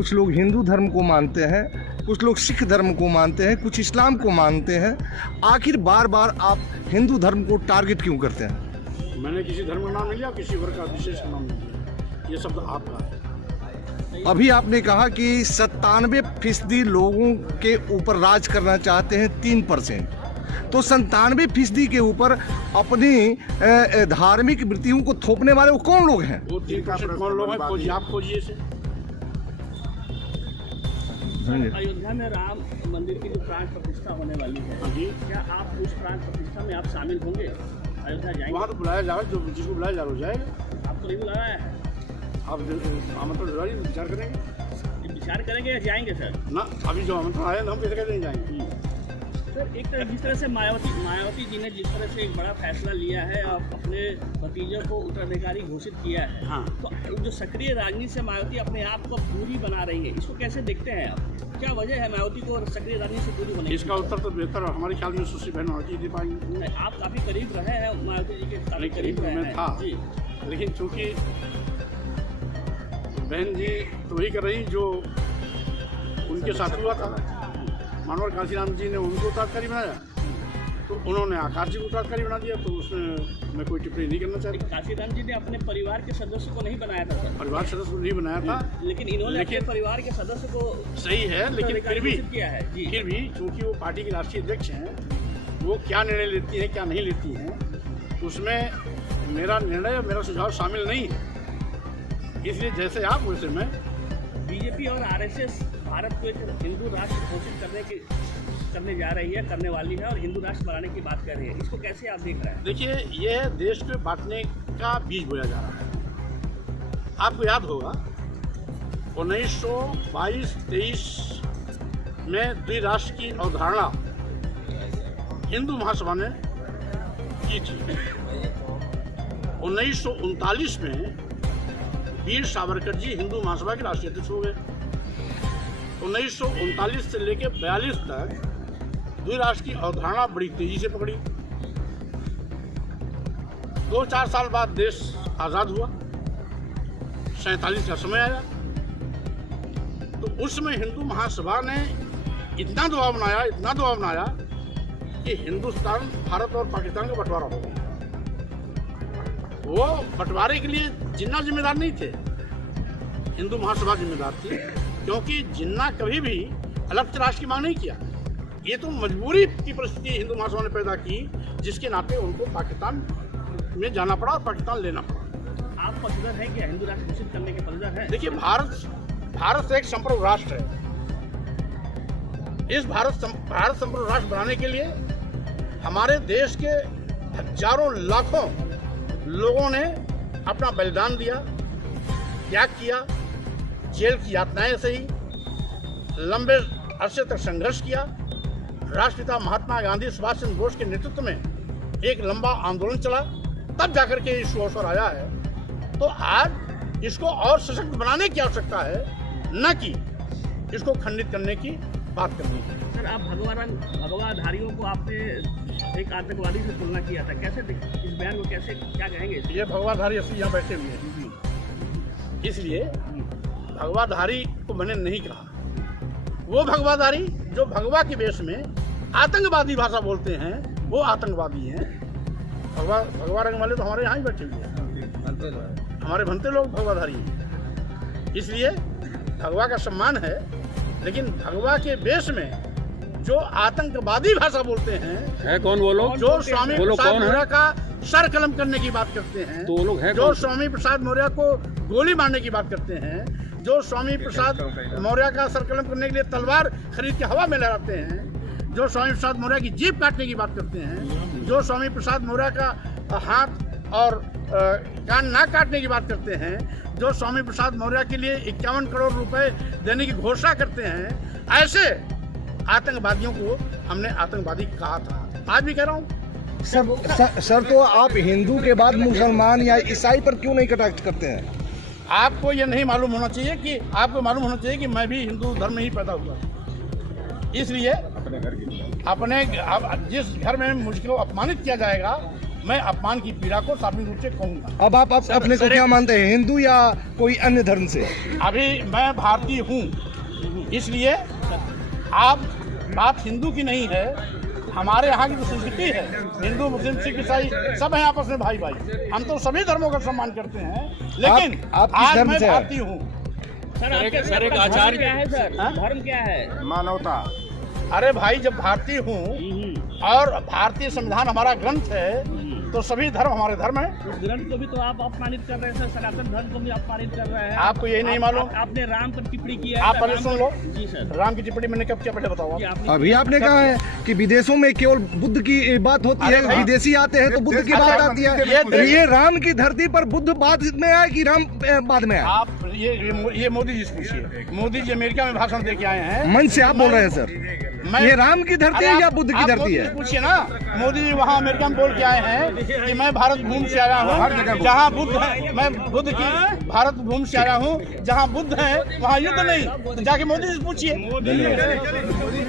कुछ लोग हिंदू धर्म को मानते हैं, कुछ लोग सिख धर्म को मानते हैं, कुछ इस्लाम को मानते हैं। आखिर बार बार आप हिंदू धर्म को टारगेट क्यों करते हैं? मैंने किसी धर्म का नाम नहीं लिया, किसी वर्ग का विशेष नाम नहीं लिया, ये शब्द आपका है। अभी आपने कहा कि 97% लोगों के ऊपर राज करना चाहते हैं 3%, तो 97% के ऊपर अपनी धार्मिक वृत्तियों को थोपने वाले वो कौन लोग हैं? वो 3% कौन लोग हैं? खोजिए, आप खोजिए इसे। अयोध्या में राम मंदिर की जो प्राण प्रतिष्ठा होने वाली है, हाँ जी, क्या आप उस प्राण प्रतिष्ठा में आप शामिल होंगे? अयोध्या जाएंगे? वहाँ तो बुलाया जाए, जो जिसको बुलाया जा रहा हो जाएगा। आपको नहीं बुलाया है? आप आमंत्रण दिलवाइए, विचार करेंगे। विचार करेंगे या जाएंगे सर? ना, अभी जो आमंत्रण आया ना, हम कैसे नहीं जाएंगे। सर एक तरह जिस तरह से मायावती जी ने जिस तरह से एक बड़ा फैसला लिया है और अपने भतीजों को उत्तराधिकारी घोषित किया है, हाँ, तो जो सक्रिय राजनीति से मायावती अपने आप को दूरी बना रही है, इसको कैसे देखते हैं आप? क्या वजह है मायावती को सक्रिय राजनीति से दूरी बनाने? इसका उत्तर तो बेहतर हमारे ख्याल में सुश्री बहन मायावती दे पाएंगे। आप काफी करीब रहे हैं मायावती जी के, काफी करीब रहे मैं हैं था, जी। लेकिन चूंकि बहन जी तो वही कर रही जो उनके साथ हुआ था। मानवर काशीराम जी ने उनको उत्तराधिकारी बनाया, तो उन्होंने आकाश जी को उत्तराधिकारी बना दिया, तो उसमें मैं कोई टिप्पणी नहीं करना चाहता। काशीराम जी ने अपने परिवार के सदस्य को नहीं बनाया था सर? परिवार सदस्य को नहीं बनाया था, लेकिन इन्होंने अपने परिवार के सदस्य को सही है, लेकिन फिर भी किया है जी। फिर भी चूंकि वो पार्टी की राष्ट्रीय अध्यक्ष हैं, वो क्या निर्णय लेती हैं क्या नहीं लेती हैं, उसमें मेरा निर्णय और मेरा सुझाव शामिल नहीं है। इसलिए जैसे आप वैसे मैं। बीजेपी और आरएसएस भारत को एक हिंदू राष्ट्र घोषित करने जा रही है, करने वाली है, और हिंदू राष्ट्र बनाने की बात कर रही है, इसको कैसे आप देख रहे हैं? देखिए, ये देश को बांटने का बीज बोया जा रहा है। आपको याद होगा 1922-23 में द्विराष्ट्र की अवधारणा हिंदू महासभा ने की थी। 1939 में वीर सावरकर जी हिंदू महासभा के राष्ट्रीय अध्यक्ष हो गए। 1939 से लेकर 42 तक द्विराष्ट्र की अवधारणा बड़ी तेजी से पकड़ी। 2-4 साल बाद देश आज़ाद हुआ, 47 का समय आया, तो उसमें हिंदू महासभा ने इतना दबाव बनाया कि हिंदुस्तान, भारत और पाकिस्तान का बंटवारा हो गया। वो बंटवारे के लिए जिन्ना जिम्मेदार नहीं थे, हिंदू महासभा जिम्मेदार थी, क्योंकि जिन्ना कभी भी अलग राष्ट्र की मांग नहीं किया। ये तो मजबूरी की परिस्थिति हिंदू महासभा ने पैदा की, जिसके नाते उनको पाकिस्तान में जाना पड़ा और पाकिस्तान लेना पड़ा। आप पक्षधर हैं क्या? हिंदू राष्ट्र घोषित करने के पक्षधर हैं? देखिए, भारत एक संप्रभु राष्ट्र है। इस भारत संप्रभु राष्ट्र बनाने के लिए हमारे देश के हजारों लाखों लोगों ने अपना बलिदान दिया, त्याग किया, जेल की यातनाएं सही, लंबे अरसे तक संघर्ष किया। राष्ट्रपिता महात्मा गांधी, सुभाष चंद्र बोस के नेतृत्व में एक लंबा आंदोलन चला, तब जाकर के इस अवसर आया है। तो आज इसको और सशक्त बनाने की आवश्यकता है, न कि इसको खंडित करने की बात करनी है। सर, आप भगवाधारियों को आपने एक आतंकवादी से तुलना किया था, कैसे इस बयान को कैसे क्या कहेंगे? ये भगवाधारी असली यहाँ बैठे हुए हैं, इसलिए भगवाधारी को मैंने नहीं कहा। वो भगवाधारी जो भगवा के वेश में आतंकवादी भाषा बोलते हैं, वो आतंकवादी हैं। भगवा रंग वाले तो हमारे यहाँ ही बैठे हुए हैं, हमारे भंते लोग भगवाधारी हैं। इसलिए भगवा का सम्मान है, लेकिन भगवा के वेश में जो आतंकवादी भाषा बोलते हैं, कौन वो लोग? जो स्वामी प्रसाद मौर्य का सर कलम करने की बात करते हैं, तो वो लोग हैं जो स्वामी प्रसाद मौर्य को गोली मारने की बात करते हैं, जो स्वामी प्रसाद मौर्य का सर कलम करने के लिए तलवार खरीद के हवा में लहराते हैं, जो स्वामी प्रसाद मौर्य की जीभ काटने की बात करते हैं, जो स्वामी प्रसाद मौर्य का हाथ और कान ना काटने की बात करते हैं, जो स्वामी प्रसाद मौर्य के लिए 51 करोड़ रुपए देने की घोषणा करते हैं, ऐसे आतंकवादियों को हमने आतंकवादी कहा था, आज भी कह रहा हूँ। सर, तो आप हिंदू के बाद मुसलमान या ईसाई पर क्यों नहीं कटाक्ष करते हैं? आपको ये नहीं मालूम होना चाहिए कि आपको मालूम होना चाहिए कि मैं भी हिंदू धर्म में ही पैदा हुआ, इसलिए अपने जिस घर में मुझको अपमानित किया जाएगा मैं अपमान की पीड़ा को सार्वजनिक रूप से कहूँगा। अब आप अपने को क्या मानते हैं, हिंदू या कोई अन्य धर्म से? अभी मैं भारतीय हूँ, इसलिए आप बात हिंदू की नहीं है, हमारे यहाँ की जो संस्कृति है, हिंदू मुस्लिम सिख ईसाई सब हैं आपस में भाई भाई, हम तो सभी धर्मों का सम्मान करते हैं, लेकिन आप किस आज धर्म मैं से हैं? भारतीय हूँ। सर आपके सर एक आचार्य क्या है सर? धर्म क्या है? मानवता। अरे भाई, जब भारतीय हूँ और भारतीय संविधान हमारा ग्रंथ है, तो सभी धर्म हमारे धर्म है। उस ग्रंथ को भी तो आप अपमानित कर रहे हैं सर, सनातन धर्म को भी अपमानित कर रहे हैं। आपको यही नहीं मालूम? आपने राम पर टिप्पणी की है। आप पहले सुन लो। जी सर। राम की टिप्पणी मैंने कब किया, पहले बताओ आप। अभी आपने कहा है कि विदेशों में केवल बुद्ध की बात होती है, विदेशी आते हैं तो बुद्ध की बात आती है। ये राम की धरती पर बुद्ध बाद में आया कि राम बाद में आया? आप ये मोदी जी से पूछिए। मोदी जी अमेरिका में भाषण दे के आए हैं। मन से आप बोल रहे हैं सर, ये राम की धरती है या बुद्ध की धरती है? पूछिए ना, मोदी जी वहाँ अमेरिका में बोल के आए हैं कि मैं भारत भूमि से आया हूँ जहाँ बुद्ध है, मैं बुद्ध की भारत भूमि से आया हूँ जहाँ बुद्ध है वहाँ युद्ध नहीं। तो जाके मोदी जी से पूछिए।